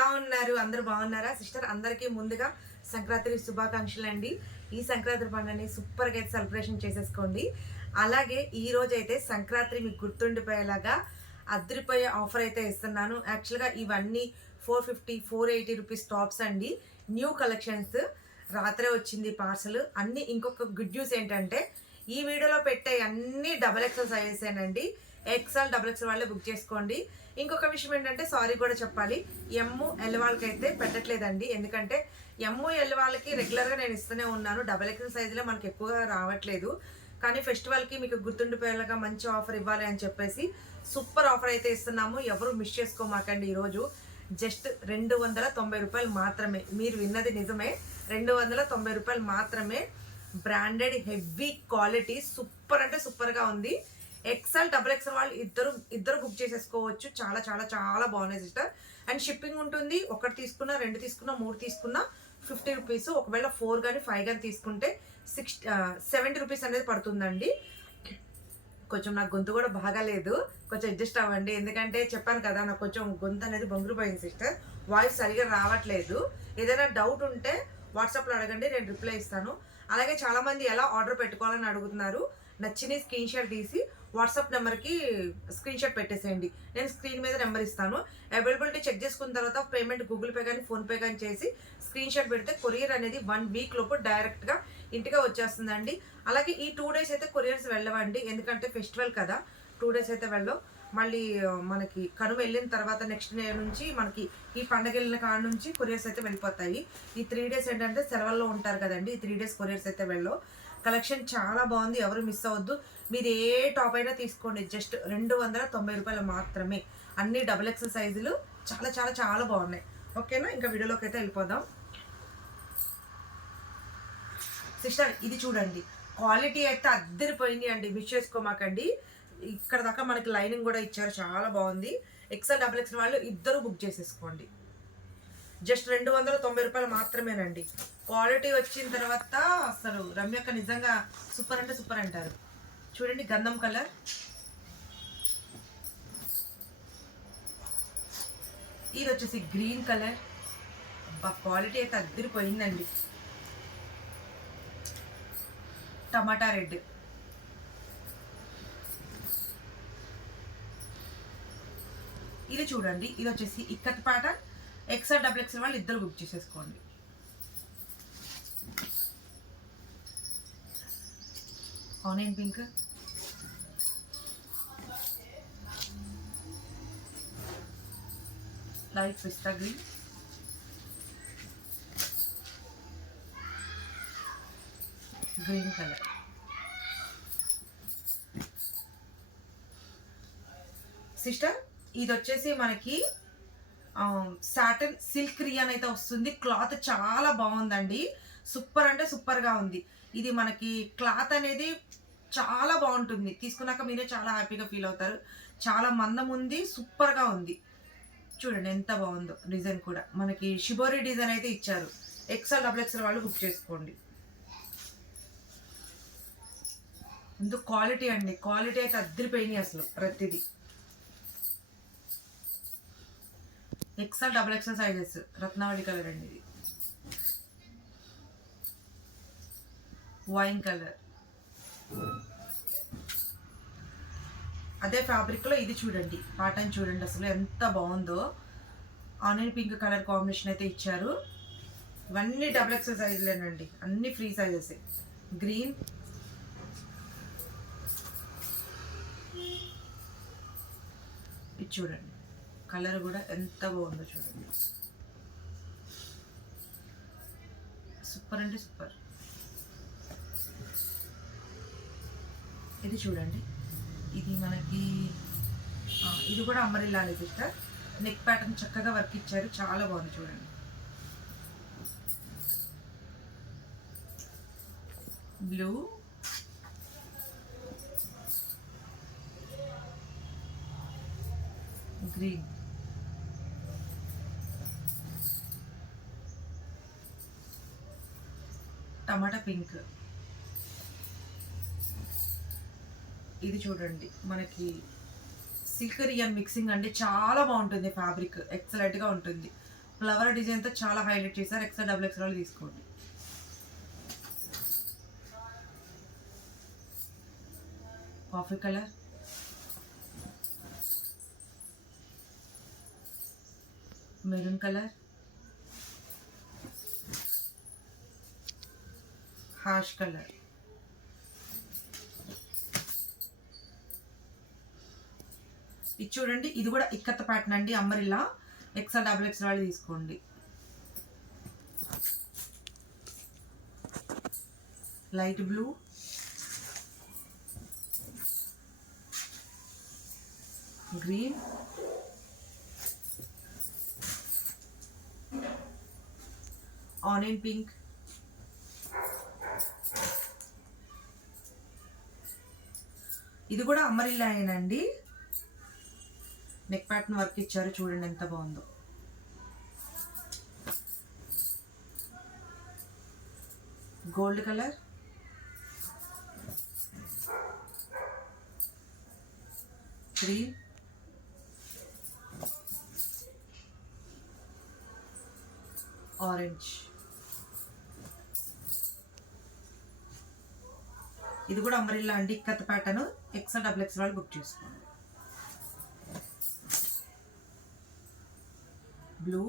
ఎలా ఉన్నారు? అందరూ బాగున్నారా? సిస్టర్ అందరికీ ముందుగా సంక్రాంతి శుభాకాంక్షలు అండి ఈ సంక్రాంతి పండుగని సూపర్గా అయితే సెలబ్రేషన్ చేసేసుకోండి. అలాగే ఈ రోజు అయితే సంక్రాంతి మీకు గుర్తుండిపోయేలాగా అద్దరిపోయే ఆఫర్ అయితే ఇస్తున్నాను. యాక్చువల్గా ఇవన్నీ four fifty four eighty rupees tops అండి. న్యూ కలెక్షన్స్ రాత్రే వచ్చింది పార్సల్. అన్నీ ఇంకొక గుడ్ న్యూస్ ఏంటంటే ఈ వీడియోలో పెట్టే అన్ని double XL sizes XL double XL వాళ్ళే బుక్ చేసుకోండి. ఇంకొక విషయం ఏంటంటే సారీ కూడా చెప్పాలి. ఎమ్ము ఎల్ వాళ్ళకి అయితే పెట్టట్లేదండి. ఎందుకంటే ఎమ్ము ఎల్ వాళ్ళకి రెగ్యులర్గా నేను ఇస్తూనే ఉన్నాను. డబల్ ఎక్స్ఎల్ సైజులో మనకి ఎక్కువగా రావట్లేదు. కానీ ఫెస్టివల్కి మీకు గుర్తుండిపోయేలాగా మంచి ఆఫర్ ఇవ్వాలి అని చెప్పేసి సూపర్ ఆఫర్ అయితే ఇస్తున్నాము. ఎవరు మిస్ చేసుకోమాకండి ఈరోజు. జస్ట్ రెండు వందల తొంభై రూపాయలు మాత్రమే. మీరు విన్నది నిజమే. రెండు వందల తొంభై రూపాయలు మాత్రమే. బ్రాండెడ్ హెవీ క్వాలిటీ సూపర్ అంటే సూపర్గా ఉంది. ఎక్సెల్ డబుల్ ఎక్సెల్ వాళ్ళు ఇద్దరు ఇద్దరు బుక్ చేసేసుకోవచ్చు. చాలా చాలా చాలా బాగున్నాయి సిస్టర్ అండ్ షిప్పింగ్ ఉంటుంది. ఒకటి తీసుకున్నా రెండు తీసుకున్నా మూడు తీసుకున్నా ఫిఫ్టీ రూపీస్ ఒకవేళ ఫోర్ కానీ ఫైవ్ కానీ తీసుకుంటే సిక్స్ సెవెంటీ రూపీస్ అనేది పడుతుందండి. కొంచెం నాకు గొంతు కూడా బాగాలేదు కొంచెం అడ్జస్ట్ అవ్వండి. ఎందుకంటే చెప్పాను కదా నాకు కొంచెం గొంతు అనేది బొంగురుపోయింది సిస్టర్ వాయిస్ సరిగా రావట్లేదు. ఏదైనా డౌట్ ఉంటే వాట్సాప్లో అడగండి నేను రిప్లై ఇస్తాను. అలాగే చాలామంది ఎలా ఆర్డర్ పెట్టుకోవాలని అడుగుతున్నారు. నచ్చిన స్క్రీన్ షాట్ తీసి వాట్సాప్ నెంబర్కి స్క్రీన్ షాట్ పెట్టేసేయండి. నేను స్క్రీన్ మీద నెంబర్ ఇస్తాను. అవైలబిలిటీ చెక్ చేసుకున్న తర్వాత పేమెంట్ గూగుల్ పే కానీ ఫోన్పే కానీ చేసి స్క్రీన్ షాట్ పెడితే కొరియర్ అనేది వన్ వీక్ లోపు డైరెక్ట్గా ఇంటిగా వచ్చేస్తుందండి. అలాగే ఈ టూ డేస్ అయితే కొరియర్స్ వెళ్ళవండి. ఎందుకంటే ఫెస్టివల్ కదా. టూ డేస్ అయితే వెళ్ళవు మళ్ళీ మనకి కనుమ వెళ్ళిన తర్వాత నెక్స్ట్ డే నుంచి మనకి ఈ పండగ వెళ్ళిన కాడ నుంచి కొరియర్స్ అయితే వెళ్ళిపోతాయి. ఈ త్రీ డేస్ ఏంటంటే సెలవుల్లో ఉంటారు కదండి. ఈ త్రీ డేస్ కొరియర్స్ అయితే వెళ్ళవు కలెక్షన్ చాలా బాగుంది. ఎవరు మిస్ అవ్వద్దు. మీరు ఏ టాప్ అయినా తీసుకోండి. జస్ట్ రెండు వందల తొంభై రూపాయలు మాత్రమే. అన్ని డబుల్ ఎక్స్ సైజులు. చాలా చాలా చాలా బాగున్నాయి. ఓకేనా? ఇంకా వీడియోలోకి అయితే వెళ్ళిపోదాం. సిస్టర్ ఇది చూడండి. క్వాలిటీ అయితే అద్దరిపోయింది అండి. మిస్ చేసుకోమాకండి. ఇక్కడ దాకా మనకి లైనింగ్ కూడా ఇచ్చారు. చాలా బాగుంది. ఎక్సెల్ డబుల్ ఎక్సెల్ వాళ్ళు ఇద్దరు బుక్ చేసేసుకోండి. జస్ట్ రెండు వందల తొంభై రూపాయలు మాత్రమేనండి. క్వాలిటీ వచ్చిన తర్వాత అసలు రమ్యక నిజంగా సూపర్ అంటే సూపర్ అంటారు. చూడండి గంధం కలర్. ఇది వచ్చేసి గ్రీన్ కలర్. క్వాలిటీ అయితే అద్దరిపోయిందండి. Tomato red. ఇది చూడండి ఇది వచ్చేసి ikat pattern XL double XL వాళ్ళు ఇద్దరు బుక్ చేసేసుకోండి. Onion pink light pista green green colour sister ఇది వచ్చేసి మనకి సాటన్ సిల్క్ రియాన్ అయితే వస్తుంది. క్లాత్ చాలా బాగుందండి. సూపర్ అంటే సూపర్గా ఉంది. ఇది మనకి క్లాత్ అనేది చాలా బాగుంటుంది. తీసుకున్నాక మీరే చాలా హ్యాపీగా ఫీల్ అవుతారు. చాలా మందం ఉంది సూపర్గా ఉంది. చూడండి ఎంత బాగుందో డిజైన్ కూడా. మనకి షిబోరి డిజైన్ అయితే ఇచ్చారు. ఎక్సెల్ డబుల్ ఎక్సెల్ వాళ్ళు బుక్ చేసుకోండి. ఎందుకు క్వాలిటీ అండి. క్వాలిటీ అయితే అద్దరిపోయినాయి అసలు ప్రతిదీ. XL double XL sizes Ratnavali colour అండి ఇది. వైన్ కలర్ అదే ఫ్యాబ్రిక్లో ఇది చూడండి. పాటన్ చూడండి అసలు ఎంత బాగుందో. ఆనియన్ పింక్ కలర్ కాంబినేషన్ అయితే ఇచ్చారు. ఇవన్నీ డబుల్ ఎక్సెల్ సైజులేనండి అన్ని ఫ్రీ సైజెస్ గ్రీన్ ఇది చూడండి. కలర్ కూడా ఎంత బాగుందో చూడండి. సూపర్ అంటే సూపర్. ఇది చూడండి. ఇది మనకి ఇది కూడా అమరిల్లాలి సిస్టర్ నెక్ ప్యాటర్న్ చక్కగా వర్క్ ఇచ్చారు. చాలా బాగుంది చూడండి. Blue green tomato pink. ఇది చూడండి మనకి సిల్కరియన్ మిక్సింగ్ అంటే చాలా బాగుంటుంది ఫ్యాబ్రిక్ ఎక్సలెంట్గా ఉంటుంది. ఫ్లవర్ డిజైన్తో చాలా హైలైట్ చేశారు ఎక్స్ఎల్ డబుల్ ఎక్స్ఎల్ తీసుకోండి. Coffee colour maroon colour ash colour ఇది చూడండి ఇది కూడా ఇక్కత్త ప్యాటర్న్ అండి అమ్మరిలా ఎక్సెల్ డబుల్ ఎక్స్ వాళ్ళు తీసుకోండి. Light blue green onion pink ఇది కూడా అమ్మరిల్లాయేనండి నెక్ ప్యాటర్న్ వర్క్ ఇచ్చారు చూడండి ఎంత బాగుందో. Gold colour. గ్రీన్ ఆరెంజ్ ఇది కూడా అంబరిల్లా అండి. Ikat pattern X double X వాళ్ళు బుక్ చేసుకోండి. బ్లూ.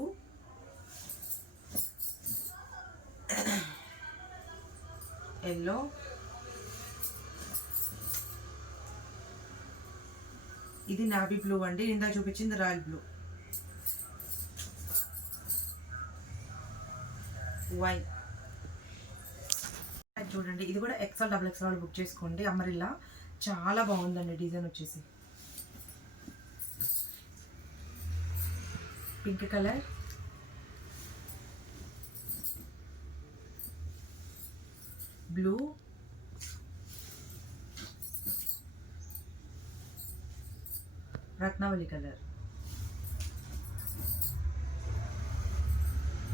ఎల్లో. ఇది నాబీ బ్లూ అండి. ఇందా చూపించింది రాయల్ బ్లూ. వైట్ చూడండి. ఇది కూడా ఎక్సెల్ డబుల్ ఎక్సెల్ బుక్ చేసుకోండి. అమరిల్లా చాలా బాగుందండి డిజైన్ వచ్చేసి. Pink colour blue Ratnavali colour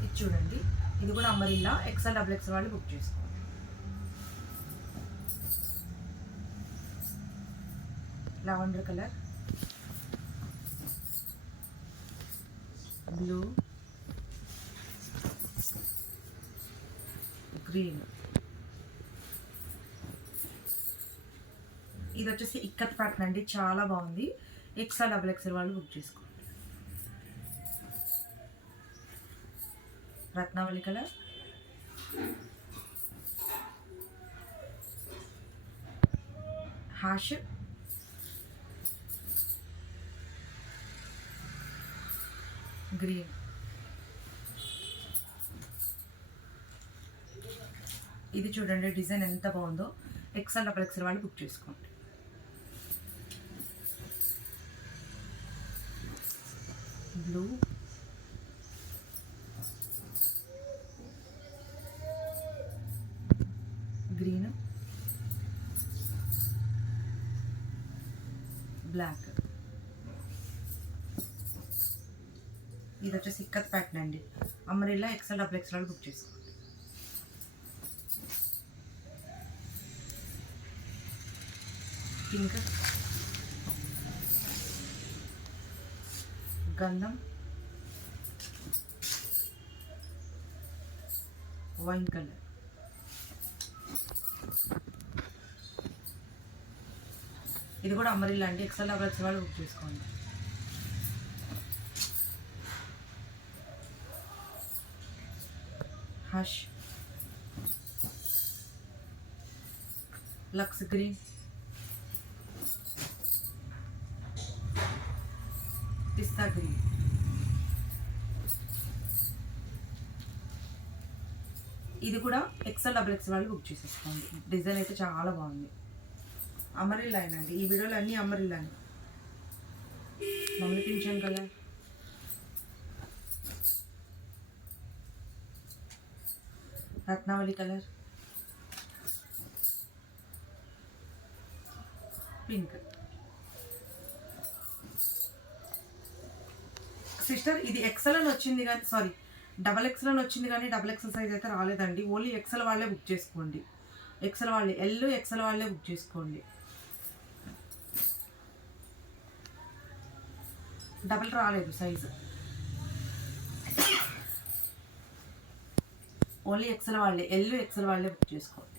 ఇది చూడండి. ఇది కూడా అమరిల్లా ఎక్సెల్ డబుల్ ఎక్స్ వాళ్ళు బుక్ చేసుకోండి. Lavender colour. బ్లూ. గ్రీన్. ఇది వచ్చేసి ఇక్కత్ ప్యాటర్న్ అండి. చాలా బాగుంది. ఎక్స్ఆర్ డబుల్ ఎక్స్ఎల్ వాళ్ళు బుక్ చేసుకోండి. రత్నావళి కలర్. హాష్. గ్రీన్ ఇది చూడండి డిజైన్ ఎంత బాగుందో. ఎక్సెల్ డబల్ ఎక్సెల్ వాళ్ళు బుక్ చేసుకోండి. బ్లూ గ్రీన్ బ్లాక్ ఇది వచ్చేసి ఇక్కత్ ప్యాటర్న్ అండి. అమ్మరిల్లా ఎక్సెల్ డబుల్ ఎక్సెల్ బుక్ చేసుకోండి పింక్ గంధం వైన్ కలర్. ఇది కూడా అమరిల్లా అండి ఎక్సెల్ డబుల్ ఎక్సెల్ వాళ్ళు బుక్ చేసుకోండి. హష్. లక్స్ గ్రీన్. పిస్తా గ్రీన్. ఇది కూడా ఎక్సెల్ డబుల్ ఎక్స్ వాళ్ళు బుక్ చేసేసుకోండి. డిజైన్ అయితే చాలా బాగుంది. అమరిల్లా అండి. ఈ వీడియోలు అన్నీ అమరిల్లాని మమ్మీ పింఛన్ కదా. రత్నావళి కలర్. పింక్. సిస్టర్ ఇది ఎక్సెల్ అని వచ్చింది కానీ సారీ డబల్ ఎక్సెల్ అని వచ్చింది కానీ డబల్ ఎక్సెల్ సైజ్ అయితే రాలేదండి. ఓన్లీ ఎక్సెల్ వాళ్ళే బుక్ చేసుకోండి. ఎక్సెల్ వాళ్ళే ఎల్ ఎక్సెల్ వాళ్ళే బుక్ చేసుకోండి. డబల్ రాలేదు సైజు ఓన్లీ ఎక్సెల్ వాళ్ళే ఎల్ ఎక్సెల్ వాళ్ళే బుక్ చేసుకోండి